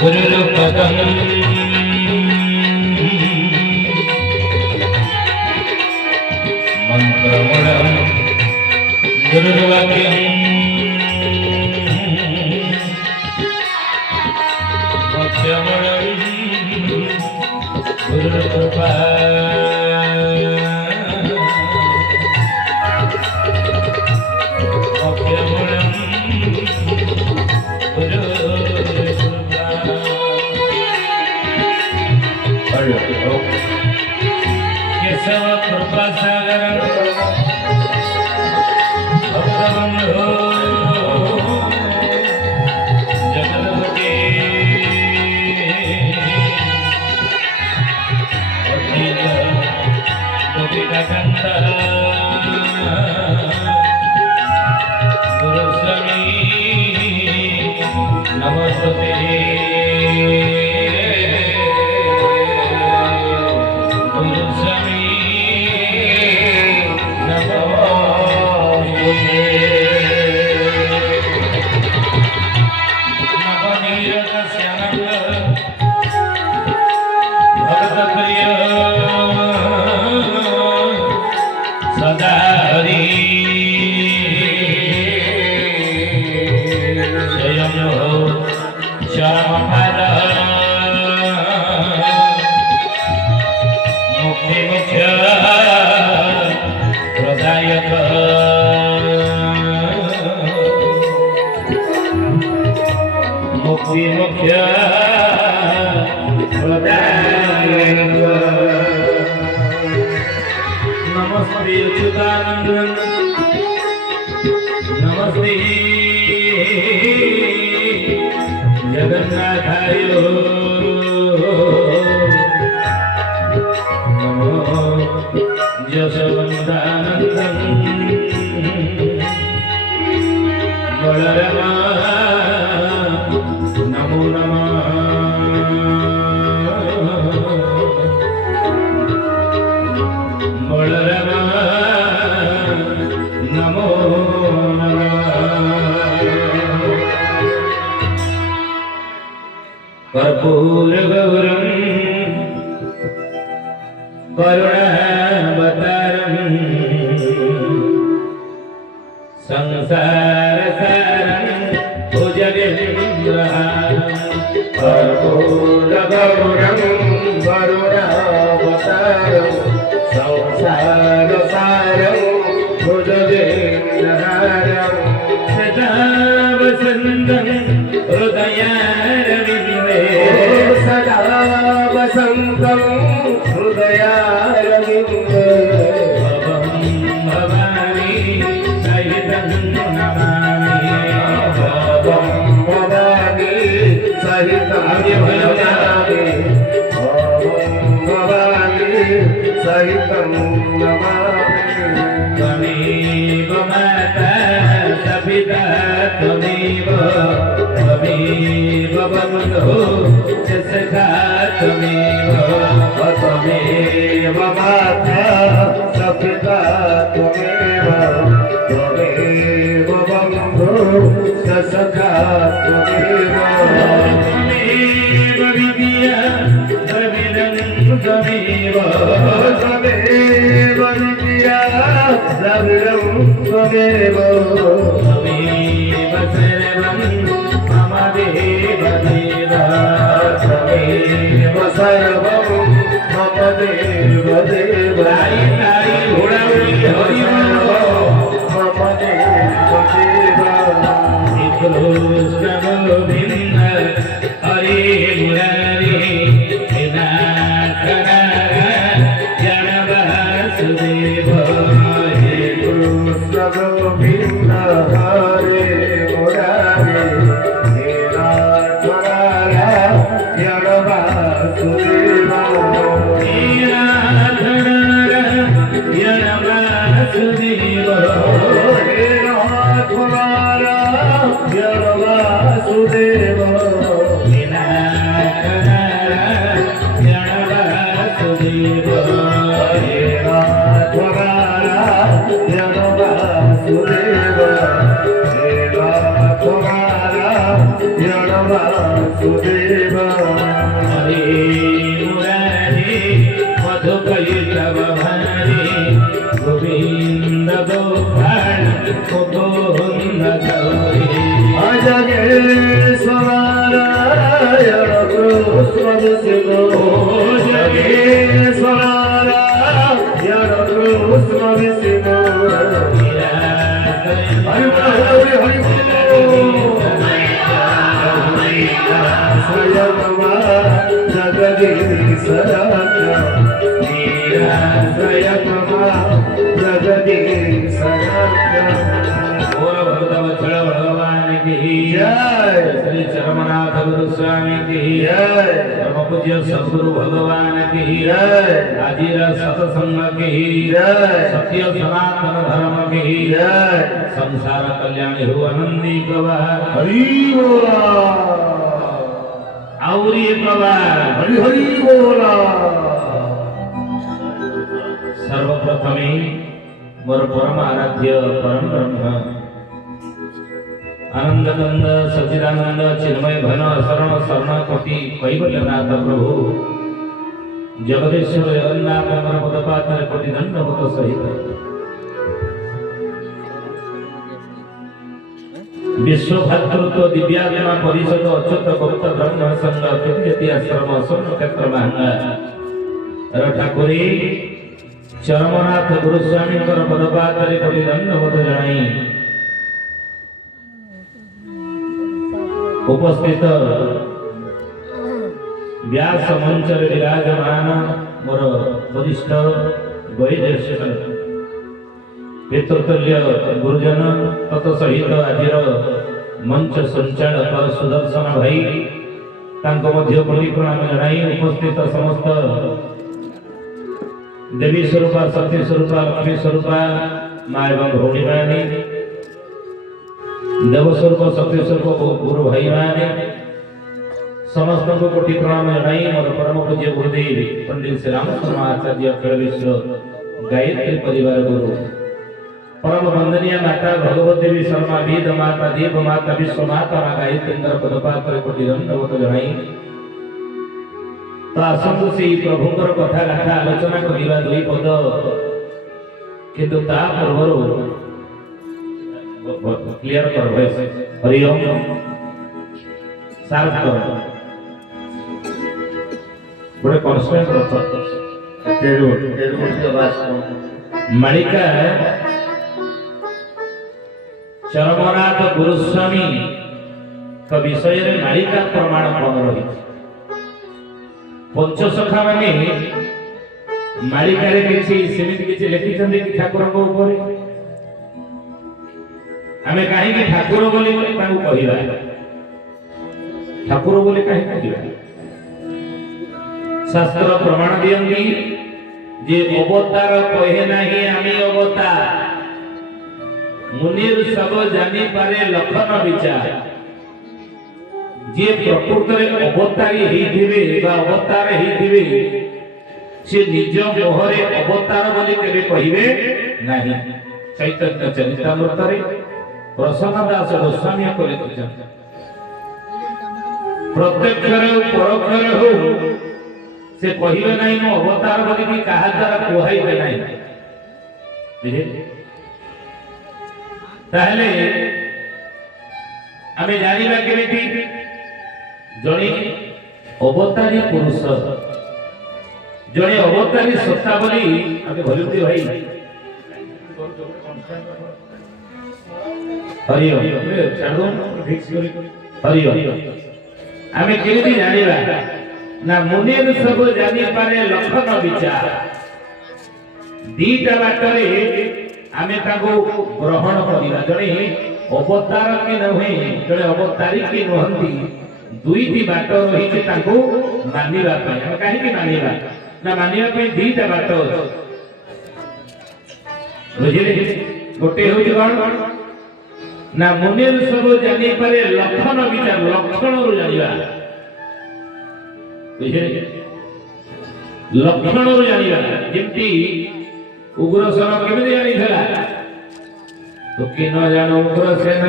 गुरुपदं मंत्रमूलं गुरुवाक्यं मोक्षमूलं गुरुकृपा मोक्षमूलं केशव कृपा सागर भक्तबंधु जगदपते गोपिका कंठ गुरुस्वामी नमस्ते सदा हरि स्वयं हो श्यामपाद मुक्ति मुख्य प्रदायक मुक्ति मुख्य प्रदायक नमस्ते अच्युतानंद नमस्ते जगन्नाथाय नमो यशोवन्दानन्दं बलराम नमो नमः नमो कर्पूर गौरम करुणावतारम संसार सारम भुजगेन्द्रहारम कर्पूर गौरम करुणावतारम संसार सारम भुजगेन्द्रहारम सदा वसन्तं हृदयारविन्दे सदा वसन्तं हृदयारविन्दे भवं भवानी सहितं नमामि भवं भवानी सहितं नमामि भवं भवानी सहितं नमामि त्वमेव माता सपिता त्वमेव त्वमेव बन्धुः च सखा त्वमेव त्वमेव माता सपिता त्वमेव त्वमेव बन्धुः च सखा त्वमेव त्वमेव विद्या द्रविणं त्वमेव त्वमेव विद्या द्रविणं त्वमेव त्वमेव सर्वं मम देव देव त्वमेव सर्वं मम देव देव मम देव देव कृष्ण गोविन्द हरे मुरारी नाथ नारायण वासुदेव हे कृष्ण गोविन्द वासुदेव हरे मुरारी मधुकैतव भरे गोविंद गोपाल मुकुंद गौरी जगेश्वराय कृष्ण विष्णु जगेश्वराय कृष्ण विष्णु हरि हरि हरि स्वयं जगदीश स्वयं जगदीश भगवान की जय श्री चरमनाथ गुरु स्वामी की जय परम पूज्य सद्गुरु भगवान की जय आजिर सत्संग की जय सत्य सनातन धर्म की जय संसार कल्याणी हो आनंदी प्रवाह हरि बोला औरी प्रवाह हरि हरि बोला सर्वप्रथमे मोर परम आराध्य परम ब्रह्म आनंद कंद सच्चिदानंद चिन्मय घन शरण शरण कोटि कैवल्यनाथ प्रभु जगदीश्वर जगन्नाथ पदपात्र कोटि दंडवत सहित विश्व भातृत्व दिव्यात्मा परिषद अच्युत गुप्त ब्रह्म संघ कृत्यति आश्रम सोन क्षेत्र महंगा ठाकुरी चरमनाथ गुरुस्वामी पदपात्र कोटि दंडवत जनाई उपस्थित व्यास मंच विराजमान मोर वरिष्ठ वैदेशिक पितृतुल्य गुरुजन तत्सहित आज मंच संचालक सुदर्शन भाई मध्य कोटि प्रणाम जनाई उपस्थित समस्त देवी स्वरूपा शक्ति स्वरूपा लक्ष्मी स्वरूपा माँ एवं भौणी मानी देवस्वरूप शक्ति स्वरूप गुरु भाई माने समस्त को कोटि प्रणाम जनाई मोर परम पूज्य गुरुदेव पंडित श्री रामचंद्र आचार्य अखिल विश्व गायत्री परिवार गुरु परम वंदनीय माता भगवत देवी शर्मा वेद माता देव माता विश्व माता गायत्री पदपात्र कोटि दंडवत जनाई तो आसंतु से प्रभुंकर कथा गाथा आलोचना करवा दुई पद किंतु ता पूर्व क्लियर कर वॉइस हरि ओम शार्प कर बड़े कांस्टेंट रखो तेरू की आवाज मणिका चरमनाथ गुरुस्वामी का विषय रे मणिका प्रमाण कौन रही पंचसखा माने मणिका रे किछि सेमिति किछि लिखि छथि कि ठाकुर को ऊपर आमे काहे कि ठाकुर बोली बोली ताऊ कहिबा ठाकुर बोली काहे कहिबा शास्त्र प्रमाण दियंती जे अवतार कहे नाही आमी अवतार मुनिर सब जानि पारे लखन विचार जे प्रकृत रे अवतारी हेथिबे बा अवतार हेथिबे से निज मोहरे अवतार बोली केबे कहिबे नाही चैतन्य चरितामृत रे प्रसन्न दास गोस्वामी को लिखिछन प्रत्यक्ष रे परोक्ष रे हो से कहिबे नाही मो अवतार बोली कि काहा द्वारा कोहाइबे नाही बुझे ताहले आमे जानिबा केमिति जणे अवतारी पुरुष जणे अवतारी सत्ता बोली आमे भलुती भाई हरि ओम छाडो फिक्स करी हरि ओम आमे केमिति जानिबा ना मुनिर सब जानि पारे लक्षण विचार दीटा बाटरे आमे ताको ग्रहण करिबा जणे अवतार के नहे जणे अवतारी के नहंती दुईटी बाट रही ताको मानिबा पय काहे कि मानिबा ना मानिबा पय दीटा बाट बुझिले गोटे होई कोन ना मुनिर सब जानि पारे लक्षण विचार लक्षण रु जानिबा बुझिले लक्षण रु जानिबा जेंती उग्रसेन केमिति जानिथला तो कि न जानो उग्रसेन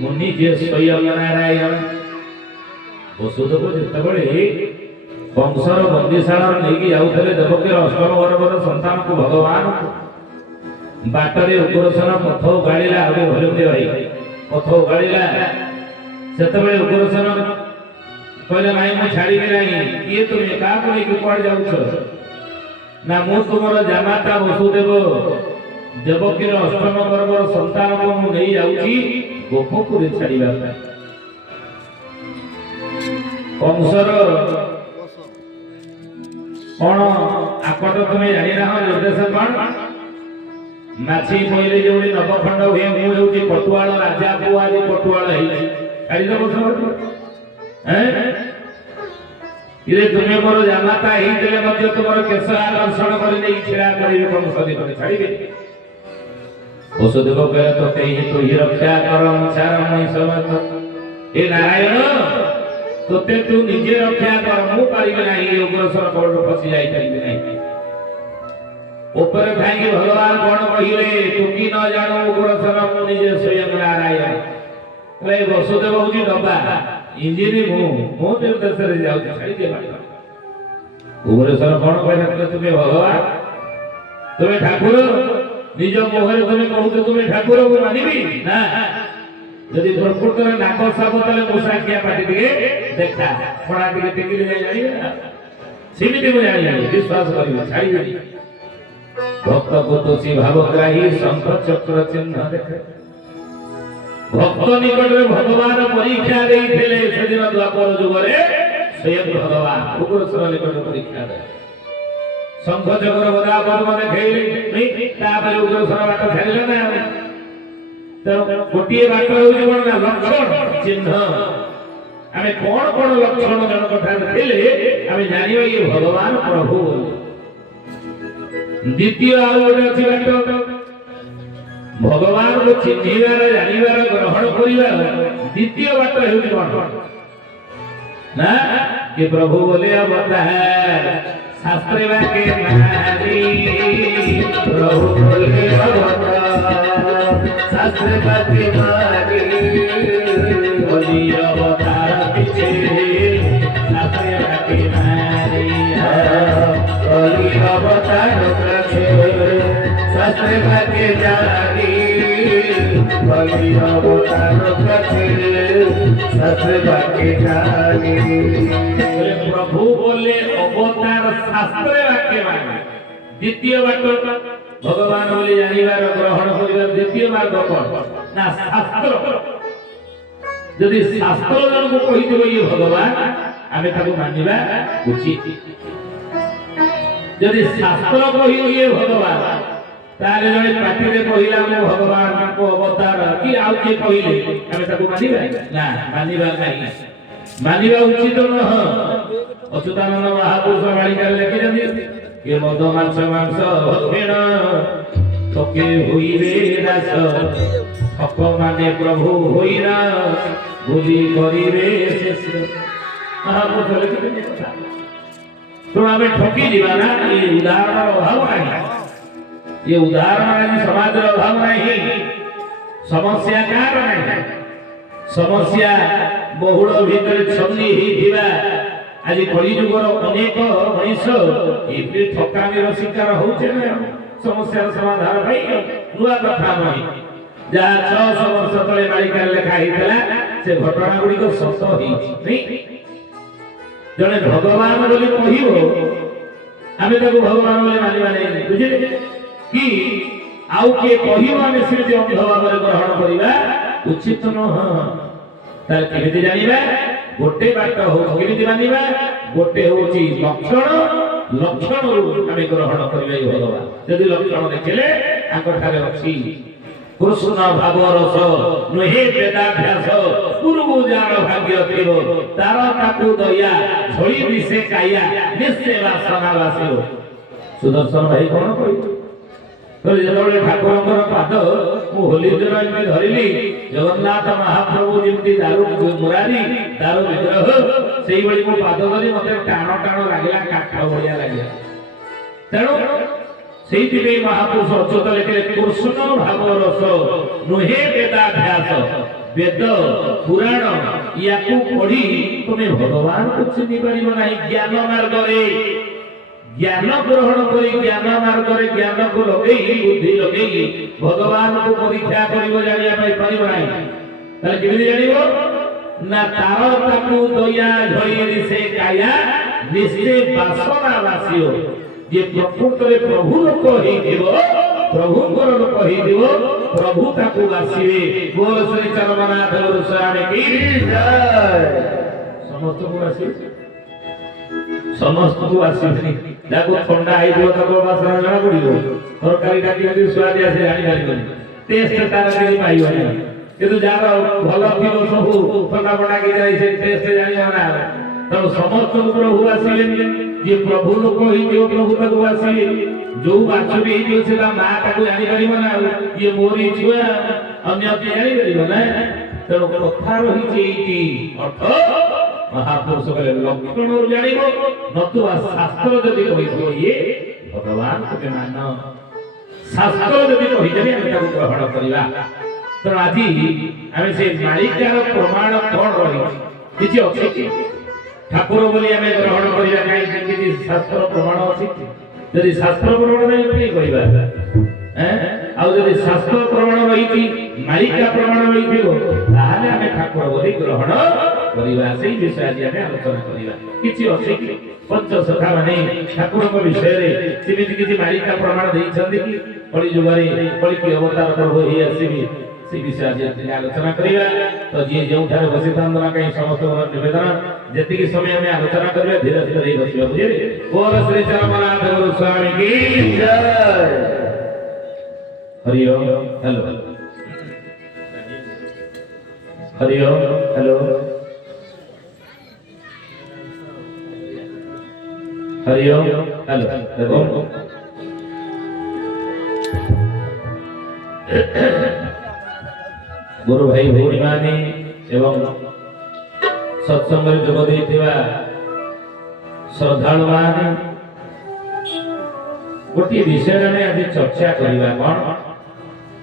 मुनि जे स्वयं नारायण वसुदेव जितेबाला कंसर बंदीशाला नहीं जाऊे देवकी अष्टम गर्भर संतान को भगवान बाटरे उग्रसेन पथ उगाड़ा आगे भलुंदे भाई पथ उगाड़ा से उग्रसेन कहले भाई मुझे छाड़ी नहीं किए तुम्हें क्या कौन जाऊछ ना मु तुम जामाता वसुदेव देवकी अष्टम गर्भर संतान को मुझे जाऊँगी गोपपुर छाड़ा कंसर कौन आकट तुम्हें जानी ना निर्देश कौन माछी कहले जो नवखंड हुए मुझे पटुआल राजा पु आज पटुआल इरे तुम्हें मोर जामाता तुम केश आकर्षण कर छाड़े वसुदेव कहे तो कहीं तो ही रक्षा करम हे नारायण तोते तू निजे रक्षा कर मु पारि नहीं उग्रसेन कौन फसी जाई पारि नहीं ऊपर थाई भगवान कौन कहले तू की न जानो उग्रसेन मु निजे स्वयं नारायण रे वसुदेव होजी डबा इंजिन मु निर्देश रे जाऊ छाड़ी दे उग्रसेन कौन कहले तुम्हें भगवान तुम्हें ठाकुर निज मोहरे तुम्हें कहू तुम्हें ठाकुर को मानिबी ना यदि प्रकृत में नाक साब तले मूषा किया पाटी टिके देखा फड़ा टिके टिकली जाई जाई सिमिति को जाई विश्वास करियो छाड़ी भक्त को तो सी भावग्राही शंख चक्र चिन्ह देखे भक्त निकट में भगवान परीक्षा देइथिले सेदिन द्वापर युग रे स्वयं भगवान उग्रसेन निकट परीक्षा दे शंख चक्र बदा पद्म देखेइले तापर उग्रसेन बाट छाड़िले ना गोटे बाट होना लक्षण चिन्ह आम कौन कौन लक्षण जन कथा देखिले आम जान ये भगवान प्रभु द्वितीय आगे बाट भगवान को चिन्हार जानवर ग्रहण कर द्वितीय बाट ना कि प्रभु बोले अवतार शास्त्र वाक्य प्रभु बोले अवतार शास्त्र वाक्य बोली अवतार पीछे शास्त्र वाक्य बोली अवतार शास्त्र वाक्य जानी बोली अवतार शास्त्र वाक्य जानी प्रभु बोले अवतार शास्त्र वाक्य माने द्वितीय बाट भगवान बोले जानिबार ग्रहण करिबार द्वितीय मार्ग कोन ना शास्त्र यदि शास्त्र जन को कहिथिबो ये भगवान आमे ताको मानिबा उचित यदि शास्त्र कहियो ये भगवान ताले जने पाटी रे कहिला हम भगवान को अवतार कि आउ के कहिले आमे ताको मानिबा ना मानिबा नहीं मानिबा उचित न अच्युतानंद महापुरुष बालिका लेखि जंदी के मद मांस मांस भक्षण थके हुईरे दास थक माने प्रभु होइना भूली करिवे शेष महापुरुष लेखि कथा तो आमे ठकी दिबा ना ये उदाहरण अभाव नहीं ये उदाहरण समाज रो अभाव नहीं समस्या कार नहीं समस्या बहुल भीतर छन्नी ही दिबा आज कली युगर अनेक मनीष ये ठकामी शिकार होचे ना समस्या समाधान भाई नुआ कथा नहीं जहाँ 600 वर्ष तले बालिका लेखा होता से घटना गुड़िक सत नहीं जड़े भगवान बोली कह आम भगवान बोली मानवा नहीं बुझे कि आउ किए कह सेमती अंध भाव ग्रहण करवा उचित नुह तार केमिति जानिबा गोटे बाट हो केमिति मानिबा गोटे होची लक्षण लक्षण आमे ग्रहण करिबै भगवान यदि लक्षण देखिले आकठारे अछि कृष्ण भाव रस नहे वेदाभ्यास पूर्व जान भाग्य थिबो तार ताकु दया झोली दिसे काया निश्चय वासना वासियो सुदर्शन भाई कोन कहि तो जतबे ठाकुरंकर पाद मु होली दिन में धरिली जगन्नाथ महाप्रभु जेमती दारू मुरारी दारू विग्रह सेही बळी मो पाद धरि मते टाण टाण लागिला काठ भलिया लागिला तेणु सेही पे महापुरुष अच्युत लेखे कृष्ण भाव रस नुहे वेदाभ्यास वेद पुराण याकू पढ़ी तुम भगवान को चिन्ह पारिब नाही। ज्ञान मार्ग रे ज्ञान ग्रहण करी ज्ञान मार्ग रे ज्ञान को लगेई बुद्धि लगेई भगवान को परीक्षा करिब जानिया पाई पारिब नाही। ताले केमि जानिबो ना तार ताकू दया झई से काया निश्चय वासना वासियो जे प्रकृत रे प्रभु लोक ही देव प्रभु को लोक ही देव प्रभु ताकू वासिवे। बोल श्री चरमनाथ गुरु स्वामी की जय। समस्त को वासिवे समस्त को वासिवे जाको ठंडा आई दियो ताको वासना जणा पड़ियो तरकारी काटी काटी स्वाद आसे जानि पारिबनी टेस्ट तार केहि पाइबनी किंतु जार भल थिबो सब ठंडा बडा के जाई से टेस्ट जानि होना तो समस्त प्रभु आसिले जे प्रभु लोक ही दियो प्रभु ताको आसिले जो बाछुरी दियो सेला मा ताको जानि पारिबो ना ये मोरी छुआ अन्य के जानि पारिबो ना तेणु कथा रही जेइति अर्थ महापुरुष कहले लक्षण जानिबो नतुवा शास्त्र जदि कहिबो ये भगवान को मान शास्त्र जदि कहि जानि हम ताको ग्रहण करिवा। तो आज आमे से मालिकार प्रमाण कोन रही किछि अछि ठाकुर बोली आमे ग्रहण करिवा काई किछि शास्त्र प्रमाण अछि यदि शास्त्र प्रमाण नै कि कहिबा आ यदि शास्त्र प्रमाण रही मालिका प्रमाण रही ताहाले आमे ठाकुर बोली ग्रहण करिवा। सेही विषय आज आमे आलोचना करिवा किछि अछि कि पंचसखा माने ठाकुर को विषय रे सेमिति किछि मालिका प्रमाण देइ छथि कि कलि जुगरे कलि की अवतार प्रभु ही आसीबि से विषय आज आलोचना करिवा। तो जे जो ठारे बसी तंदना कहीं समस्त निवेदन जेतिकी समय में आलोचना करिवा धीरे धीरे बसिबा बुझे। बोल श्री चरमनाथ गुरु स्वामी की जय। हरि ओम हेलो हरि ओम हेलो हरि ओम हेलो देखो गुरु भाई भौणी माने एवं सत्संग रे जोग देथिबा श्रद्धालु माने गोटे विषय में आज चर्चा करिबा कोन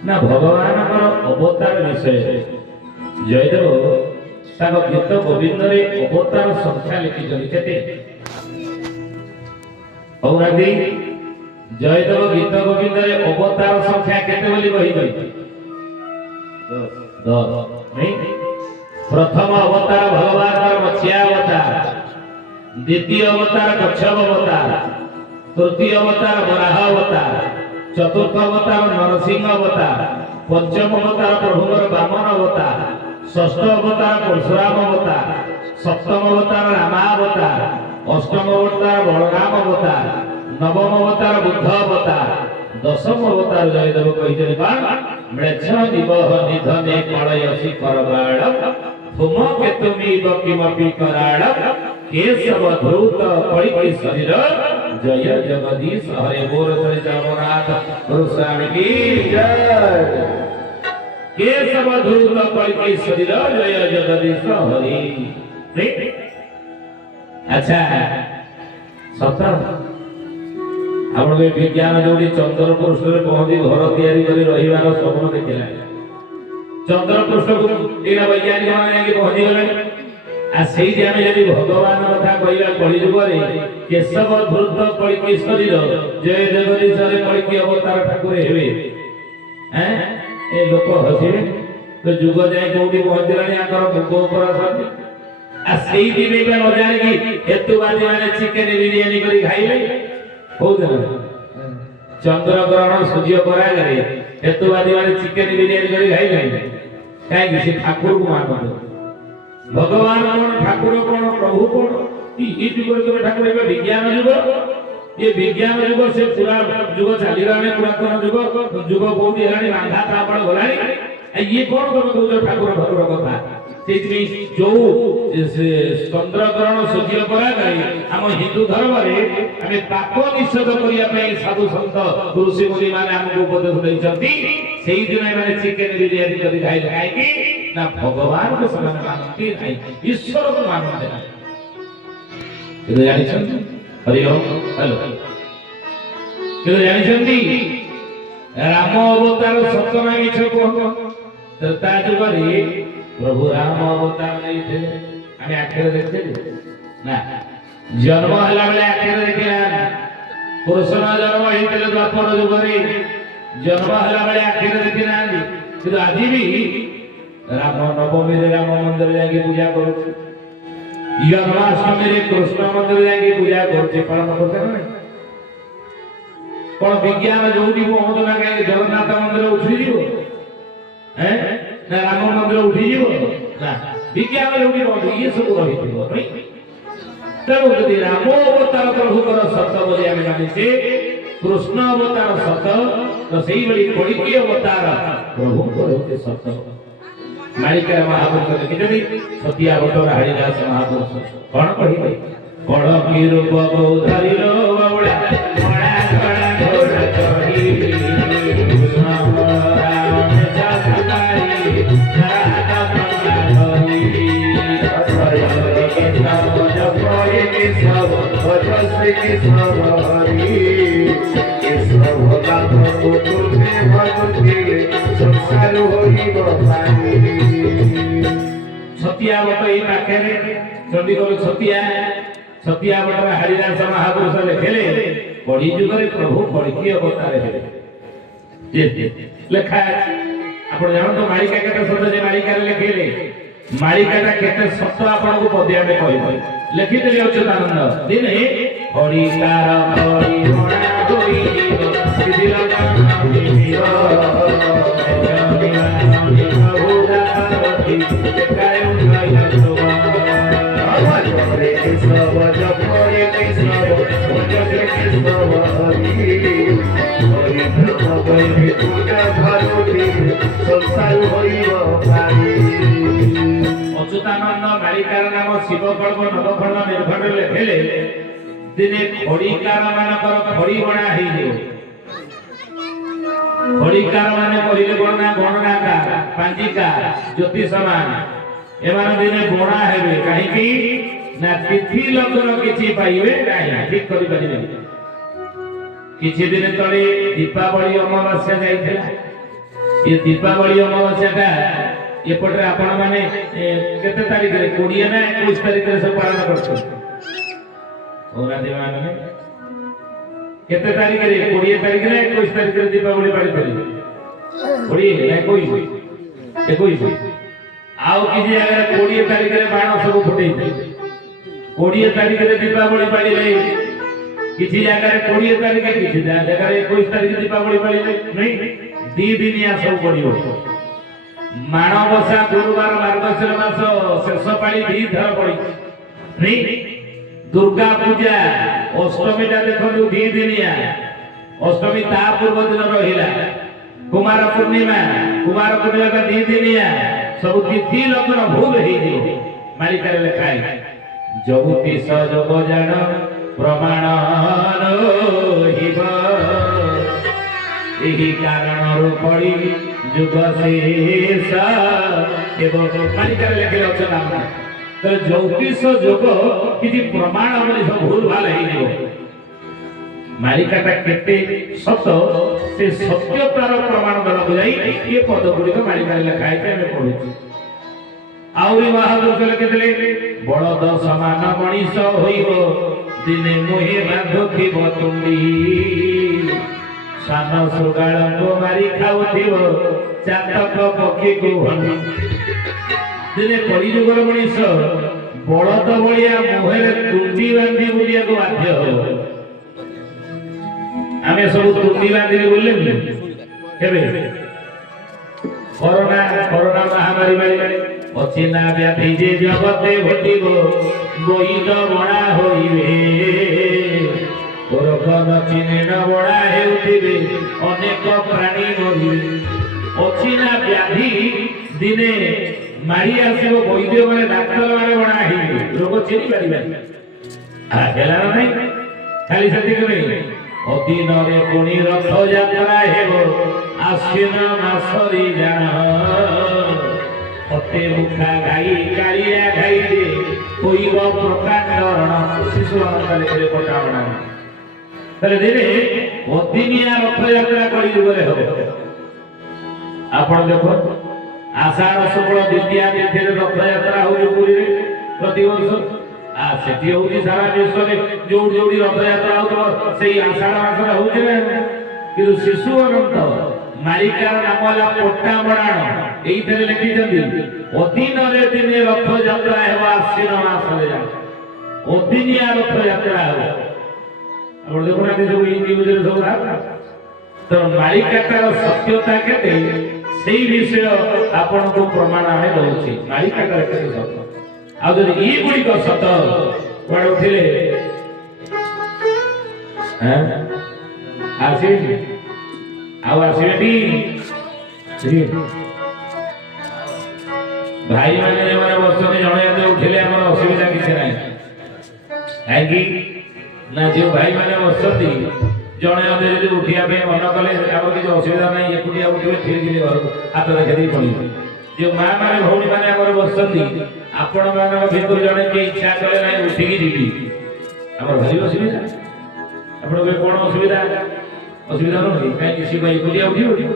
ना भगवान अवतार विषय। जयदेव ताको गीत गोविंद रे अवतार संख्या लिखि जनि केते औरादी जयदेव गीत गोविंद रे अवतार संख्या केते बोली कहि गई 10 नहीं। प्रथम अवतार भगवान मत्स्य अवतार, द्वितीय अवतार कच्छप अवतार, तृतीय अवतार वराह अवतार, चतुर्थ अवतार नरसिंह अवतार, पंचम अवतार प्रभुवर वामन अवतार, षष्ठ अवतार परशुराम अवतार, सप्तम अवतार रामावतार, अष्टम अवतार बलराम अवतार, नवम अवतार बुद्ध अवतार, दशम अवतार जयदेव कहिजनि बाण म्लेच्छ दिवह निधने कळयसि करबाळ धूमकेतुमिव किमपि कराळ केशव धृत कलिकि शरीर जय जगदीश हरे। बोल श्री जगन्नाथ गुरु स्वामी की जय। केशव धृत कलिकि शरीर जय जगदीश हरे। अच्छा सत आपण विज्ञान जोड़ी चंद्र पृष्ठ रे पहुंची घर तैयारी करी रहिवार स्वप्न देखिला। चंद्र पृष्ठ को एना वैज्ञानिक माने कि पहुंची गले आ सेही जे हम यदि भगवान कथा कहिला कलि जुग रे केशव धृत कलिकि शरीर जय जगदीश रे कलिकि अवतार ठाकुर हेबे हैं ए लोक हसिबे तो जुग जाय कोठी पहुंचलानी आकर मुख ऊपर सती आ सेही दिने बे न जाने कि हेतुवादी माने चिकन बिरयानी करी खाइले चंद्र ग्रहण सूर्य परागरे हेतुवादी माने चिकन बिरयानी करी खाइले काहे कि ठाकुर को मान भगवान कौन ठाकुर कौन प्रभु कौन ई जुग में ठाकुर ए विज्ञान जुग ये विज्ञान जुग से पूरा जुग चलीराने पुरातन जुग कोठी हेलानी मांधा तापड़ गलानी ये कौन कौन ठाकुर ठाकुर कथा सेति जो चंद्र ग्रहण सूर्य परागरे हम हिंदू धर्म रे हमें पाप निषेध करिया पई साधु संत ऋषि मुनि माने हमको उपदेश दैछंती सेही दिन माने चिकन बिरयानी करी खाइ खाइ कि ना भगवान को समान मानती नहीं ईश्वर को मानते नहीं। केते जानिछंती हरि ओम हेलो केते जानिछंती राम अवतार सतना मिछ को त्रेता जुग रे प्रभु राम अवतार नहीं थे आम आखिर देखते ना जन्म हला बेले आखिर देखिना कृष्ण जन्म होते द्वापर जुगे जन्म हला बेले आखिर देखिना कि आज भी राम नवमी राम मंदिर जाके पूजा कर जन्माष्टमी कृष्ण मंदिर जाके पूजा कर पालन करते ना कौन विज्ञान जो पहुंचू ना कहीं जगन्नाथ मंदिर उठी ना राम मंदिर उठी ना विज्ञान जो पहुंचू ये सब रही तेणु यदि राम अवतार प्रभुकर सत बोली आम जाने कृष्ण अवतार सत तो से कड़की अवतार प्रभु सत मालिका महापुरुष लिखिं सतिया बटर हरिदास महापुरुष कौन कहे कड़की रूप धरी सतिया बट पाखे चंडीगढ़ सतिया बटर हरिदास महापुरुष लिखले कड़ी जुगे प्रभु कड़की अवतार लेखा आप जानते मालिका के शब्द से मालिका लिखेले मालिका केते सत आपको पद्या में कह लिखिले अच्युतानंद दिने हरिकार हरिणा होई अच्युतानंद मालिकार नाम शिवकल्प नवखंड निर्खंड लिखेले दिने खड़ीकार मानकर खड़ी बणा हो खड़ीकार माने कहले गणना गणनाकार पांजिकार ज्योतिषमान एमान दिने बणा हेबे काहेकि ना तिथि लग्न किछि पाइबे नाही ठीक करि परिबे किछि दिन तळे दीपावली अमावास्या जाइथिला ये दीपावली अमावास्या का एपटे आपण माने केते तारीख रे 20 ना 21 तारीख रे सब पालन करछो ओरा दिवान में केते तारीख रे 20 तारीख रे 21 तारीख रे दीपावली पाली करी 20 ना 21 आउ किछि जगह 20 तारीख रे बाण सब फुटै 20 तारीख रे दीपावली पाली रे किछि जगह 20 तारीख किछि जगह 21 तारीख दीपावली पाली नहीं दी दिनिया सब पड़ियो माणवसा गुरुवार मार्गशीर मास शेष पाली दी धर पड़ी नहीं दुर्गा पूजा अष्टमी टा देखो दी दिनिया अष्टमी ता पूर्व दिन रहिला कुमार पूर्णिमा का दी दिनिया सब तिथि लग्न भूल हे जे मालिका रे लिखाई जगति सजग जान प्रमाण हिबा एही कारण रो पड़ी जुग शेष एवं मालिका रे लिखले अचना तो ज्योतिष जोग किछि प्रमाण बोली सब भूल भाल हे जे मालिका ता केते सत से सत्यतार प्रमाण दरक जाई ये पद गुडी को मालिका रे लिखाई के हमें पढुछि आउरी महापुरुष लिखिले बलद समान मनीष होइबो दिने मोहे बांधुथि बतुंडी सान सुगाळ को मारी खाउथिबो चातक पक्षी को हनी दिने कली जुगर मनीष बलद भलिया मोहरे तुंडी बांधी बुलिया को बाध्य हो आमे सब तुंडी बांधी बोलले केबे कोरोना महामारी मारी अचिना व्याधि जे जगते घटिबो बोईद बणा होइबे रोग चिन्ह न बणा हेउथिबे अनेक प्राणी मरिबे अचिना व्याधि दिने मारी आसीबो वैद्य माने डाक्टर माने बणा हेइबे रोग चिन्ह पारिबे आ हेला नै खाली सेति नै अदिन रे पुनी रथ यात्रा हेबो आश्विन मासरी जान अते मुखा गाई कालिया गाई दे कोई वो प्रकांडरण शिशु अंतले करे पटावणा तले दिने ओदिनिया रथ यात्रा करी जुगरे हो आपण देखो आषाढ़ शुक्ल द्वितीया तिथि रथ यात्रा हो पुरी प्रति वर्ष सेठी होची सारा विश्व रे जोड़ जोड़ी रथ यात्रा हो सेई आषाढ़ मास रे होची रे कि शिशु अनंत मालिकार नाम वाला पोट्टा मराण एई थरे लिखि जंदी अधीन रे दिने रथ यात्रा हेबा आश्विन मास रे अधीनिया रथ यात्रा हो आपण देखो ना सब न्यूज रे सब रहा तो मालिकाटार सत्यता केते सेई विषय आपण को प्रमाण आमे दउछि मालिकाटार केते सत्य आ जदि ई गुडी को सत्य कोड उठिले हैं आसी आउ आसीबेटी जी भाई माने हमारे बसने जणे उठिले हमर असुविधा किछ नै है कि ना जो भाई माने बसती जणे अदे जदि उठिया पे मन कले आबर किछ असुविधा नै एकुटिया उठिबे फिर गिनी घर हाथ रखि पड़ी जो मां माने भौणी माने हमर बसती आपण माने भितर जणे के इच्छा करे नै उठी की जीवी हमर भारी असुविधा आपण के कोन असुविधा असुविधा नै काई किसी को एकुटिया उठी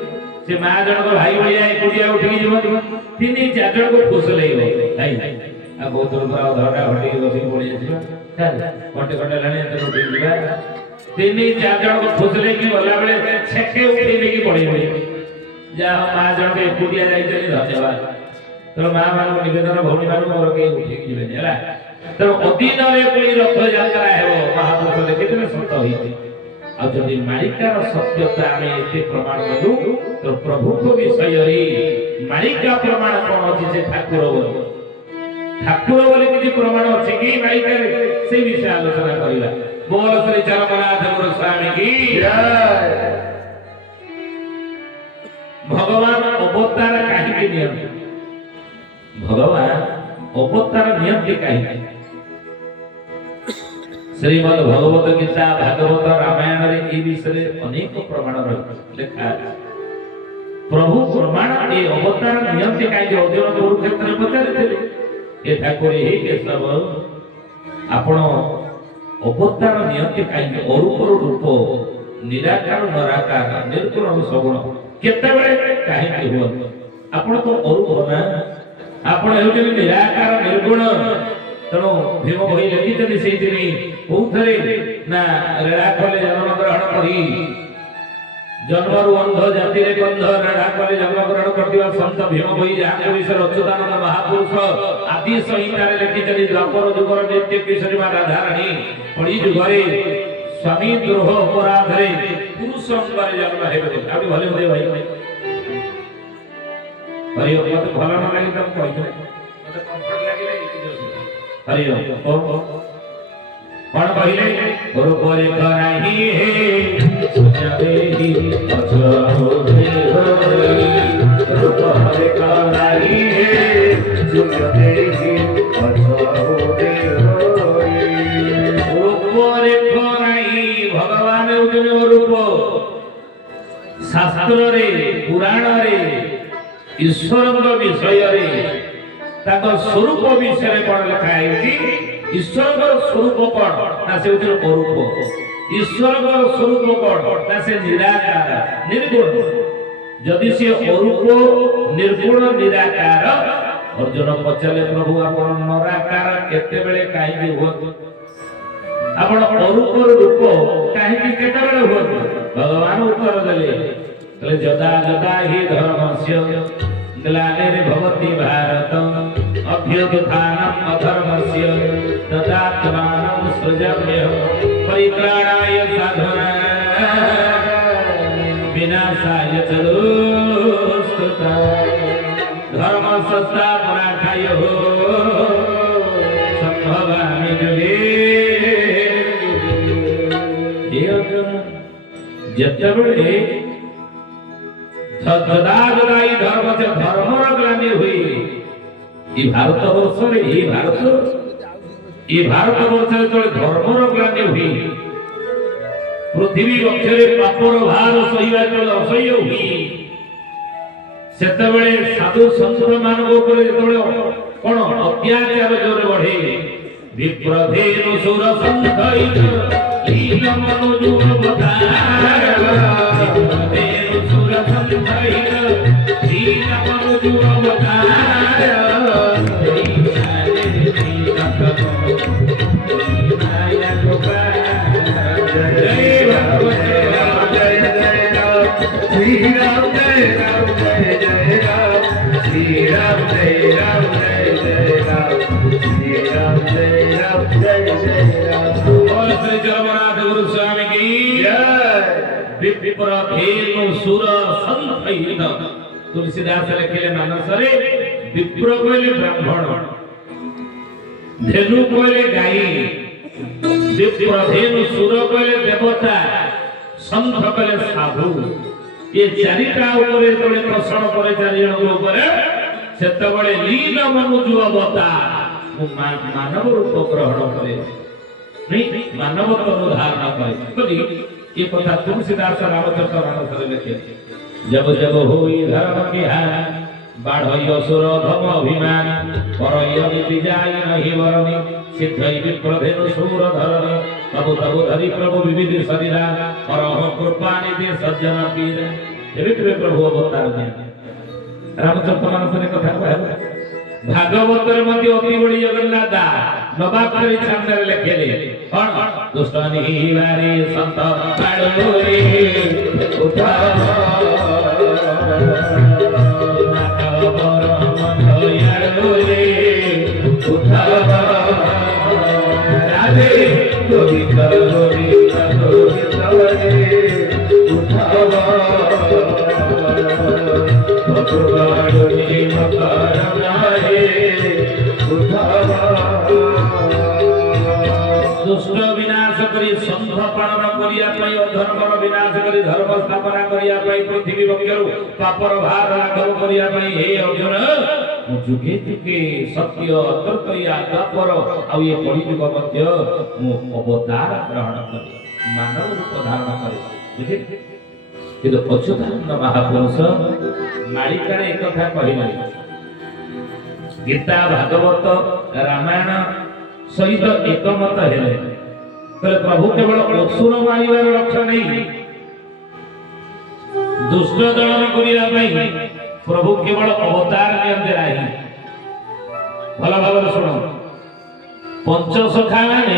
से मां जण को भाई भैया एकुटिया उठी की जीवन तीन चार जण को खुश लेइबो भाई आ बहुत दूर पर धरडा हटी बसी पड़ी जाथिबा चल कोटे कोटे लाने तो उठी जीवा तीन चार जण को खुश लेकी गला बेले छेके उठी लेकी पड़ी होई जा मां जण के एकुटिया जाई चली धन्यवाद तो मां मान निवेदन भौणी मान मोर के उठी की जीवे हला तो अधीन रे कोई रथ यात्रा हेबो महापुरुष देखितले सत होई आ जदि मालिकार सत्यता आमे एते प्रमाण देलु तो प्रभु को विषय रे मालिका प्रमाण कोन अछि से ठाकुर बोल ठाकुर बोले किछि प्रमाण अछि कि मालिकार से विषय आलोचना करिला बोल श्री चरमनाथ गुरु स्वामी की जय भगवान अवतार काहे के नियम भगवान अवतार नियम के काहे श्रीमद् भगवत गीता भागवत रामायण रे ई विषय अनेक प्रमाण लिखा प्रभु प्रमाण ए अवतार नियम के काहे अर्जुन कुरुक्षेत्र पचारिथिले ए ठाकुर हे केशव आपण अवतार नियम के काहे अरूप रूप निराकार नराकार निर्गुण सगुण केते बेले काहे हो आपण तो अरूप ना आपण हेउचे निराकार निर्गुण तणो भीम भई लिखितनि सेइतिनि उथरे ना रेडा खोले जन्म ग्रहण करी जन्मरु अंध जाति रे गंध रेडा खोले जन्म ग्रहण करदिवा संत भीम भई जाके विषय अच्युतानंद महापुरुष आदि संहिता रे लिखितनि द्वापर जुगर नित्य किशोरी मा राधारानी पड़ी जुगरे स्वामी द्रोह अपराध रे पुरुष अंगरे जन्म हेबे आबि भले भले भाई हरि मत भला न लागि तम कहि मत कंफर्ट लागिले हरि कौन पहिले गुरु कोरे कराही हे सुजबे ही अछो रे गुरु कोरे कराही हे सुजबे ही अछो रे गुरु कोरे कराही भगवान उजने रूप शास्त्र रे पुराण रे ईश्वर के विषय रे ताको स्वरूप विषय रे कोन लिखा है ईश्वर का स्वरूप कोन ना से उतर अरूप ईश्वर का स्वरूप कोन ना से निराकार निर्गुण जदि से अरूप निर्गुण निराकार अर्जुन पचले प्रभु आपण नराकार केते बेले काहे कि हो आपण अरूप रूप काहे कि केते बेले हो भगवान उत्तर देले तले जदा जदा ही धर्मस्य ग्लानिर् भवति भारत अभ्युत्थानम् अधर्मस्य तदात्मानं सृजाम्यहं परित्राणाय साधूनां विनाशाय च दुष्कृतां धर्म संस्थापनार्थाय संभवामि युगे जतबे सदा जदाई धर्म से धर्म ग्लानि हुई ई भारत वर्ष रे ई भारत वर्ष रे तो धर्म ग्लानि हुई पृथ्वी वक्षरे पापर भार सहिबा तो असह्य हुई सेतबेले साधु संत मान ऊपर जेतबेले कोन अत्याचार जोर बढ़े विप्रधेनु सुर संधई लील मनुजु बधार देनु सुर संधई लील मनुजु राम जय जय राम। और श्री जगन्नाथ गुरु स्वामी की जय। विप्र धेनु सुर संत हित तुलसीदास लिखिले मानसरे विप्र कहले ब्राह्मण धेनु कहले गाई विप्र धेनु सुर कहले देवता संत कहले साधु ये चारिटा ऊपर तोले प्रश्न करे चारि जण ऊपर सेतबळे लीन मनुज अवतार मानव रूप ग्रहण करे नहीं मानवत्व धारण करे बोली ये कथा तुलसीदास रामचरित मानस लिखे जब जब होई धर्म के हानि बाढ़ई असुर धम अभिमान परय नीति जाई नहीं वरणी सिद्धई विप्रधेनु सूर धरणी तबु तबु धरि प्रभु विविध शरीरा परम कृपा निधि सज्जन पीर एबे प्रभु अवतार ने रामचरित मानस कथा कहबा भागवत रे मते अति बड़ी जगन्नाथ नवाब करे छंदर लिखेले कोन दुष्ट निवारे संत पाडो रे उठा दुष्ट विनाश करी संघ पालन करिया पई अधर्मर विनाश करी धर्म स्थापना करिया पई पृथ्वी वक्षरु पापर भार लाघव करिया पई हे अर्जुन मु जुगे जुगे सत्य तर्कया द्वापर आ ये कली जुग मध्य मु अवतार ग्रहण करी मानव रूप धारण करी बुझे किंतु अच्युतानंद महापुरुष मालिकारे एक कथा कहिला गीता भागवत रामायण सहित एकमत हेले तले प्रभु केवल असुर मारिबार लक्ष्य नहीं दुष्ट दलन करिया पई प्रभु केवल अवतार नियंते राही भला भाव सुनो पंच सखा माने